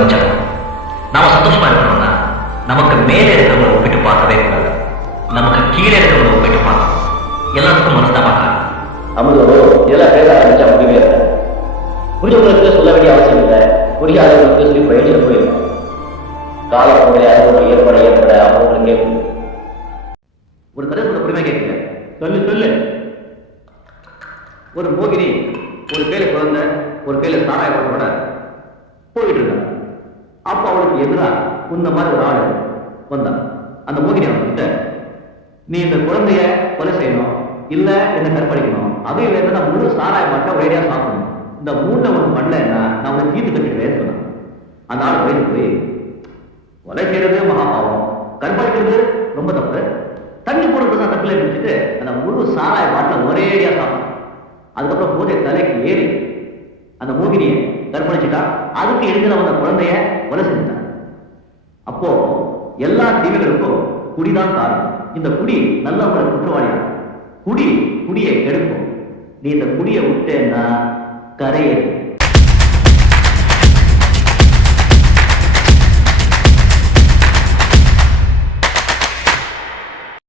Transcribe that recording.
மிச்சம். நாம சந்தோஷமா இருக்கணும்னா நமக்கு மேலே இருக்கிறவங்களை ஒப்பிட்டு பார்க்கவே கூடாது. நமக்கு கீழே இருக்கிறவங்களை ஒப்பிட்டு பார்க்கணும். எல்லாத்துக்கும் மனசுதான் பார்க்கலாம். அமுதோ இதெல்லாம் பேச ஆரம்பிச்சா முடியவே இல்லை. புரிஞ்சவங்களுக்கு சொல்ல வேண்டிய அவசியம் இல்லை, புரியாதவங்களுக்கு சொல்லி பயிற்சியில் போயிடும். காலப்போடைய அனுபவம் ஏற்பட அவங்களுக்கே ஒரு கதை சொல்ல புரிமை கேட்குங்க. சொல்லு. ஒரு மோகினி ஒரு பேரை குழந்தை ஒரு பேரை சாராயத்தோட போயிட்டு இருந்தாங்க. அப்ப அவளுக்கு எதிராக இந்த மாதிரி ஒரு ஆள் வந்தான். அந்த மோகினி அவன்கிட்ட, நீ இந்த குழந்தைய கொலை செய்யணும், இல்ல என்ன கற்பழிக்கணும், அவையில இருந்து நான் முழு சாராய மாட்ட ஒரேடியா சாப்பிடணும், இந்த மூணு ஒண்ணு பண்ணலன்னா நான் உனக்கு தீர்த்து கட்டிடுவேன் சொன்னான். அந்த ஆள் போயிட்டு போய் கொலை செய்யறது மகாபாவம், கற்பழிக்கிறது ரொம்ப தப்பு, தண்ணி போடுறது நான் தப்பில பிடிச்சிட்டு அந்த முழு சாராய மாட்டை ஒரேடியா சாப்பிடணும். அதுக்கப்புறம் போதை தலைக்கு ஏறி அந்த மோகினியை கற்பழிச்சுட்டா. அதுக்கு எழுதின வந்த குழந்தைய கொலை செஞ்சுட்டான். அப்போ எல்லா தீமைகளுக்கும் குடிதான் காரணம். இந்த குடி நல்லவங்களை குற்றவாளியா, குடியை கெடுக்கும். நீ இந்த குடியை விட்டேன்னா கரையை